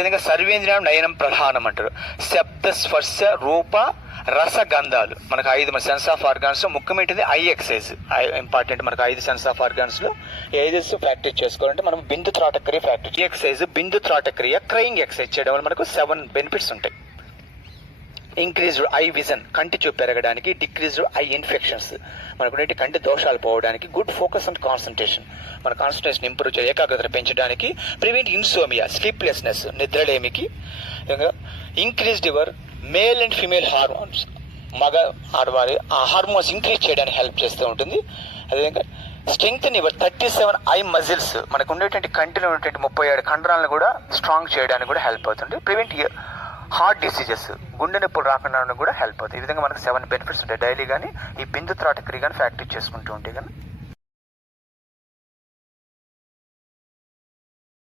విధంగా సర్వేంద్రియం నయనం ప్రధానం అంటారు. శబ్ద స్పర్శ రూప రసగంధాలు మనకు ఐదు మన సెన్స్ ఆఫ్ ఆర్గాన్స్ ముఖ్యమైనది ఐ ఎక్సైజ్ ఇంపార్టెంట్ మనకు ఐదు సెన్స్ ఆఫ్ ఆర్గాన్స్లో. ఏజెస్ ప్రాక్టీస్ చేసుకోవాలంటే మనం బిందు త్రాటక్రియ ప్రాక్టీస్ ఎక్సైజ్ బిందు త్రాటక్రియ క్రయింగ్ ఎక్సైజ్ చేయడం వల్ల మనకు సెవెన్ బెనిఫిట్స్ ఉంటాయి. ఇంక్రీజ్డ్ ఐ విజన్ కంటి చూపు పెరగడానికి డిక్రీజ్డ్ ఐ ఇన్ఫెక్షన్స్. మనకు కంటి దోషాలు పోవడానికి గుడ్ ఫోకస్ అండ్ కాన్సన్ట్రేషన్. మన కాన్సన్ట్రేషన్ ఇంప్రూవ్ చేయ ఏకాగ్రత పెంచడానికి prevent insomnia sleeplessness నిద్రలేమికి increased your male and female hormones మగ ఆడవారి ఆ హార్మోన్స్ ఇంక్రీజ్ చేయడానికి హెల్ప్ చేస్తూ ఉంటుంది. అదేవిధంగా strength your thirty seven eye muscles మనకు ఉండేటువంటి కంటిలో ఉన్నటువంటి ముప్పై ఏడు కండరాలను కూడా స్ట్రాంగ్ చేయడానికి కూడా హెల్ప్ అవుతుంది. ప్రివెంట్ హార్ట్ డిసీజెస్ గుండె నొప్పులు రాకుండా కూడా హెల్ప్ అవుతాయి. ఈ విధంగా మనకు సెవెన్ బెనిఫిట్స్ ఉంటాయి. డైలీ కానీ ఈ బిందు త్రాటకరి కానీ ప్రాక్టీస్ చేసుకుంటూ ఉంటే కానీ